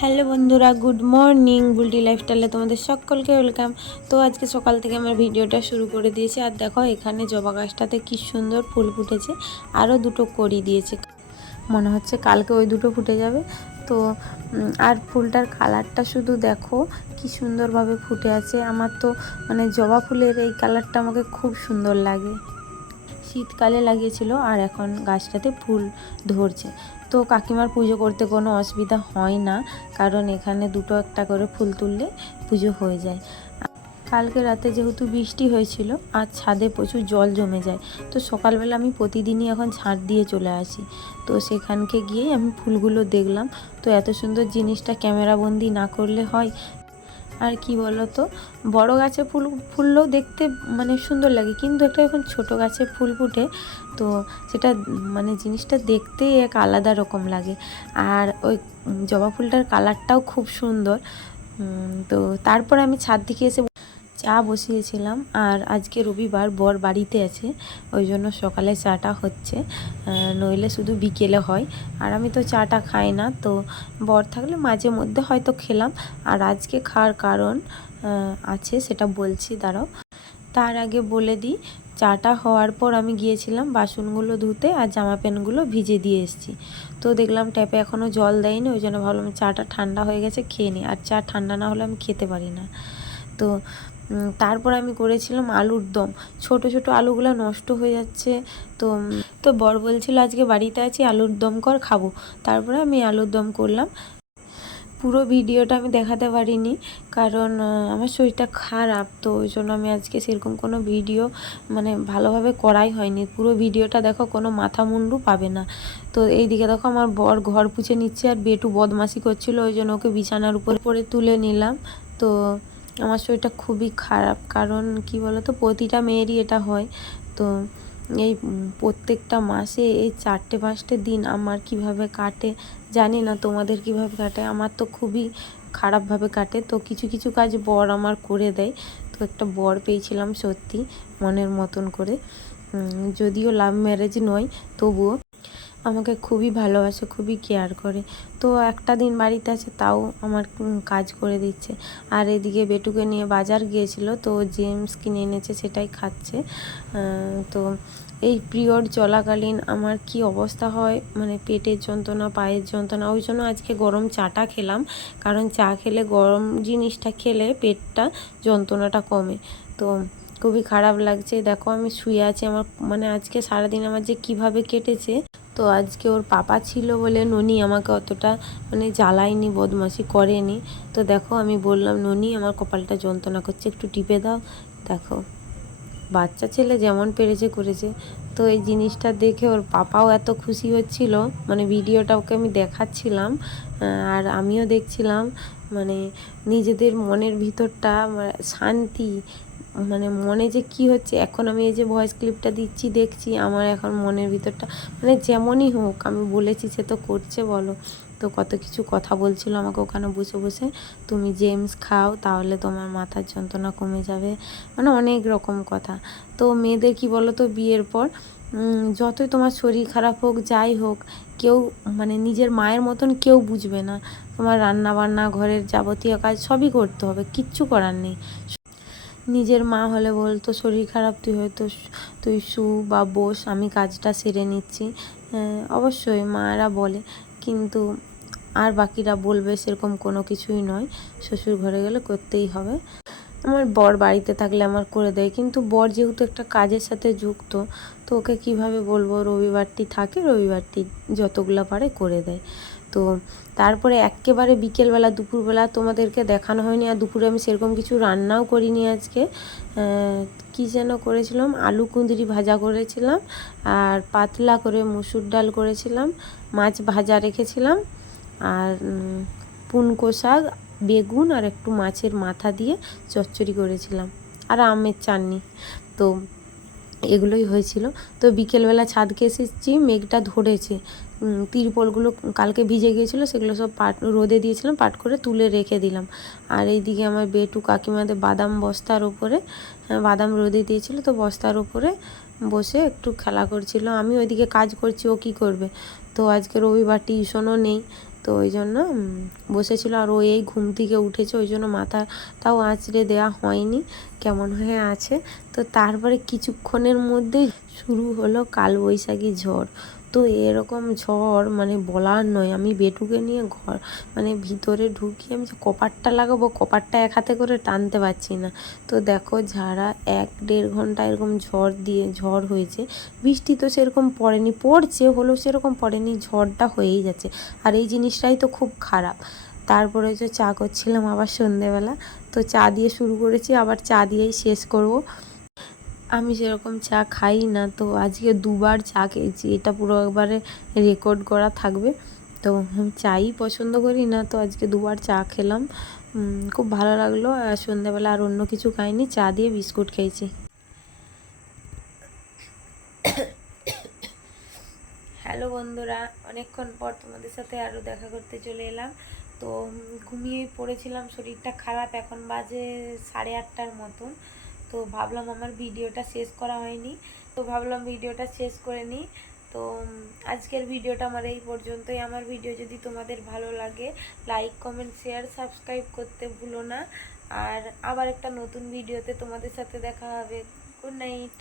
Hello বন্ধুরা, good morning. Bulti লাইফস্টাইলে তোমাদের সকলকে ওয়েলকাম। তো আজকে সকাল থেকে আমার ভিডিওটা শুরু করে দিয়েছি। আর দেখো এখানে জবা গাছটাতে কি সুন্দর ফুল ফুটেছে, আরও দুটো কড়ি দিয়েছে। মনে হচ্ছে কালকে ওই দুটো ফুটে যাবে। তো আর ফুলটার কালারটা শুধু দেখো কি সুন্দরভাবে ফুটে আছে। আমার তো মানে জবা ফুলের এই কালারটা আমাকে খুব সুন্দর লাগে। শীতকালে লাগিয়েছিল আর এখন গাছটাতে ফুল ধরছে। তো কাকিমার পুজো করতে কোনো অসুবিধা হয় না, কারণ এখানে দুটো একটা করে ফুল তুললে পুজো হয়ে যায়। কালকে রাতে যেহেতু বৃষ্টি হয়েছিল আর ছাদে প্রচুর জল জমে যায়, তো সকালবেলা আমি প্রতিদিনই এখন ঝাঁট দিয়ে চলে আসি। তো সেখানকে গিয়েই আমি ফুলগুলো দেখলাম। তো এত সুন্দর জিনিসটা ক্যামেরাবন্দি না করলে হয়। আর কি বলো তো, বড় গাছে ফুল ফুললেও দেখতে মানে সুন্দর লাগে, কিন্তু একটা যখন ছোটো গাছে ফুল ফুটে তো সেটা মানে জিনিসটা দেখতেই এক আলাদা রকম লাগে। আর ওই জবা ফুলটার কালারটাও খুব সুন্দর। তো তারপর আমি ছাদ থেকে এসে চা বসিয়েছিলাম। আর আজকে রবিবার, বর বাড়িতে আছে, ওই জন্য সকালে চাটা হচ্ছে, নইলে শুধু বিকেলে হয়। আর আমি তো চাটা খাই না, তো বর থাকলে মাঝে মধ্যে হয়তো খেলাম। আর আজকে খাওয়ার কারণ আছে, সেটা বলছি, দাঁড়াও। তার আগে বলে দিই, চাটা হওয়ার পর আমি গিয়েছিলাম বাসনগুলো ধুতে আর জামা প্যান্টগুলো ভিজে দিয়ে এসেছি। তো দেখলাম ট্যাপে এখনও জল দেয়নি, ওই জন্য ভাবলাম চাটা ঠান্ডা হয়ে গেছে, খেয়ে নিই। আর চা ঠান্ডা না হলে আমি খেতে পারি না। তো তারপর আমি করেছিলাম আলুর দম। ছোট ছোট আলুগুলো নষ্ট হয়ে যাচ্ছে। তো তো বর বলছিল আজকে বাড়িতে আছি, আলুর দম কর, খাবো। তারপরে আমি আলুর দম করলাম। পুরো ভিডিওটা আমি দেখাতে পারিনি, কারণ আমার শরীরটা খারাপ, তো ওই জন্য আমি আজকে সেরকম কোনো ভিডিও মানে ভালোভাবে করাই হয়নি। পুরো ভিডিওটা দেখো, কোনো মাথা মুন্ডু পাবে না। তো এইদিকে দেখো আমার বর ঘর পুছে নিচ্ছে আর বেটু বদমাশি করছিল, ওই জন্য ওকে বিছানার উপরে তুলে নিলাম। তো আমার শরীরটা খুবই খারাপ, কারণ কি বলো তো, প্রতিটা মেয়েরই এটা হয়। তো এই প্রত্যেকটা মাসে এই 4-5টে দিন আমার কিভাবে কাটে জানি না, তোমাদের কিভাবে কাটে। আমার তো খুবই খারাপভাবে কাটে। তো কিছু কিছু কাজ বর আমার করে দেয়। তো একটা বর পেয়েছিলাম সত্যি মনের মতন করে। যদিও লাভ ম্যারেজ নয়, তবুও আমাকে খুবই ভালোবাসে, খুবই কেয়ার করে। তো একটা দিন বাড়িতে আছে, তাও আমার কাজ করে দিচ্ছে। আর এদিকে বেটুকে নিয়ে বাজার গিয়েছিল, তো জেমস কিনে এনেছে, সেটাই খাচ্ছে। তো এই পিরিয়ড চলাকালীন আমার কি অবস্থা হয়, মানে পেটের যন্ত্রণা, পায়ের যন্ত্রণা। ওই জন্য আজকে গরম চাটা খেলাম, কারণ চা খেলে, গরম জিনিসটা খেলে পেটটা যন্ত্রণাটা কমে। তো খুবই খারাপ লাগছে। দেখো আমি শুয়ে আছি, আমার মানে আজকে সারাদিন আমার যে কিভাবে কেটেছে। তো আজকে ওর পাপা ছিল বলে ননি আমাকে অতটা মানে জ্বালায়নি, বদমাশি করেনি। তো দেখো আমি বললাম, ননি আমার কপালটা যন্ত্রণা করছে, একটু টিপে দাও। দেখো বাচ্চা ছেলে যেমন পেরেছে করেছে। তো এই জিনিসটা দেখে ওর পাপাও এত খুশি হচ্ছিল, মানে ভিডিওটা ওকে আমি দেখাচ্ছিলাম আর আমিও দেখছিলাম। মানে নিজেদের মনের ভিতরটা শান্তি, মানে মনে যে কি হচ্ছে, এখন আমি এই যে ভয়েস ক্লিপটা দিচ্ছি, দেখছি, আমার এখন মনের ভিতরটা মানে যেমনই হোক, আমি বলেছি সে তো করছে, বলো। তো কত কিছু কথা বলছিল আমাকে ওখানে বসে বসে, তুমি জেমস খাও তাহলে তোমার মাথার যন্ত্রণা কমে যাবে, মানে অনেক রকম কথা। তো মেয়েদের কি বলো তো, বিয়ের পর যতই তোমার শরীর খারাপ হোক, যাই হোক, কেউ মানে নিজের মায়ের মতন কেউ বুঝবে না। তোমার রান্না বান্না, ঘরের যাবতীয় কাজ সবই করতে হবে, কিচ্ছু করার নেই। নিজের মা হলে বলতো শরীর খারাপ, তুই শু বা বস, আমি কাজটা সেরে নিচ্ছি। অবশ্যই মায়েরা বলে, কিন্তু আর বাকিরা বলবে সেরকম কোনো কিছুই নয়। শ্বশুর ঘরে গেলে করতেই হবে। আমার বর বাড়িতে থাকলে আমার করে দেয়, কিন্তু বর যেহেতু একটা কাজের সাথে যুক্ত, তো ওকে কীভাবে বলবো, রবিবারটি থাকে, রবিবারটি যতগুলো পারে করে দেয়। তো তারপরে একেবারে বিকেলবেলা, দুপুরবেলা তোমাদেরকে দেখানো হয়নি। আর দুপুরে আমি সেরকম কিছু রান্নাও করিনি আজকে। কী যেন করেছিলাম, আলু কুঁদরি ভাজা করেছিলাম, আর পাতলা করে মুসুর ডাল করেছিলাম, মাছ ভাজা রেখেছিলাম, আর পুনকো শাক, বেগুন আর একটু মাছের মাথা দিয়ে চচ্চড়ি করেছিলাম, আর আমের চাটনি। তো এগুলোই হয়েছিল। তো বিকেলবেলা ছাদকে এসেছি, মেঘটা ধরেছে। তিরপলগুলো কালকে ভিজে গিয়েছিলো, সেগুলো সব পাট রোদে দিয়েছিলাম, পাট করে তুলে রেখে দিলাম। আর এইদিকে আমার বেটু কাকিমাদের বাদাম বস্তার ওপরে, বাদাম রোদে দিয়েছিল, তো বস্তার ওপরে বসে একটু খেলা করছিল। আমি ওইদিকে কাজ করছি, ও কী করবে। তো আজকে রবিবার, টিউশনও নেই, তো ওই জন্য বসেছিল। আর ও এই ঘুম থেকে উঠেছে, ওই জন্য মাথাটাও আঁচড়ে দেওয়া হয়নি, কেমন হয়ে আছে। তো তারপরে কিছুক্ষণের মধ্যেই শুরু হলো কালবৈশাখী ঝড়। তো এরকম ঝড় মানে বলার নয়। আমি বেটুকে নিয়ে মানে ভিতরে ঢুকি, আমি যে কপারটা লাগাবো, কপারটা এক হাতে করে টানতে পারছি না। তো দেখো যারা 1-1.5 ঘন্টা এরকম ঝড় হয়েছে। বৃষ্টি তো সেরকম পড়েনি, পড়ছে হলেও সেরকম পড়েনি, ঝড়টা হয়েই যাচ্ছে। আর এই জিনিসটাই তো খুব খারাপ। তারপরে যে চা করছিলাম আবার সন্ধেবেলা, তো চা দিয়ে শুরু করেছি, আবার চা দিয়েই শেষ করব। আমি সেরকম চা খাই না, তো আজকে 2বার চা খেয়েছি, এটা পুরো একবারে রেকর্ড করা থাকবে। তো আমি চাই পছন্দ করি না, তো আজকে 2বার চা খেলাম, খুব ভালো লাগলো। আর সন্ধ্যাবেলা আর অন্য কিছু খাইনি, চা দিয়ে বিস্কুট খেয়েছি। হ্যালো বন্ধুরা, অনেকক্ষণ পর তোমাদের সাথে আরও দেখা করতে চলে এলাম। তো ঘুমিয়েই পড়েছিলাম, শরীরটা খারাপ, এখন বাজে 8:30টার মতন। তো ভাবলাম আমার ভিডিওটা শেষ করা হয়নি, তো ভাবলাম ভিডিওটা শেষ করে নিই। তো আজকের ভিডিওটা আমার এই পর্যন্তই। আমার ভিডিও যদি তোমাদের ভালো লাগে, লাইক, কমেন্ট, শেয়ার, সাবস্ক্রাইব করতে ভুলো না। আর আবার একটা নতুন ভিডিওতে তোমাদের সাথে দেখা হবে। Good night.